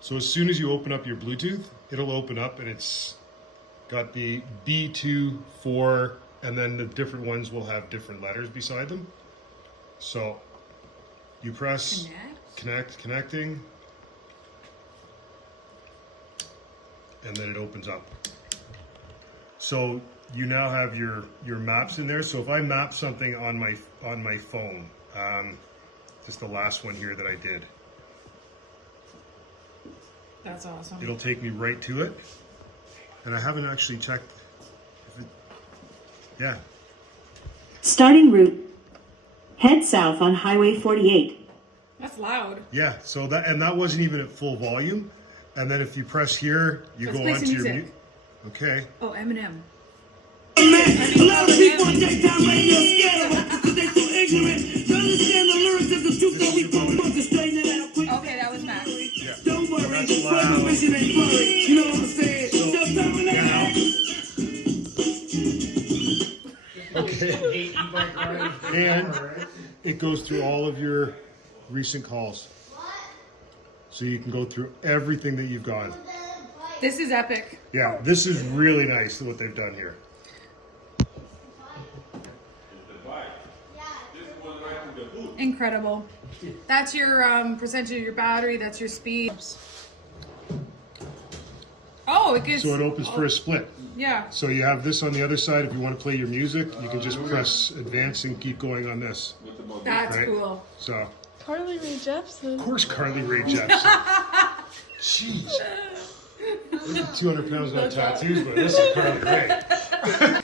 So as soon as you open up your Bluetooth, it'll open up and it's got the B2, 4, and then the different ones will have different letters beside them. So you press connecting, and then it opens up. So you now have your maps in there. So if I map something on my phone, just the last one here that I did. That's awesome. It'll take me right to it. And I haven't actually checked if it, yeah. Starting route. Head south on Highway 48. That's loud. Yeah, so that wasn't even at full volume. And then if you press here, you Let's go play on some to your music. Okay. Oh, Eminem. A lot of people on daytime radio scared because they so ignorant. To understand the lyrics of the truth that we want to straighten it out quick. Okay, that was Max. Yeah. Don't worry, That's loud. prohibition ain't worried. You know what I'm saying? So Just terminate. Okay. And it goes through all of your recent calls. So you can go through everything that you've gone. This is epic. Yeah, this is really nice what they've done here. Incredible. That's your percentage of your battery. That's your speed. Oh, it gets. So it opens for a split. Yeah. So you have this on the other side. If you want to play your music, you can just press advance and keep going on this. That's Right? cool. So, Carly Rae Jepsen. of course, Carly Rae Jepsen. Jeez. 200 pounds, not tattoos, but this is Carly Rae.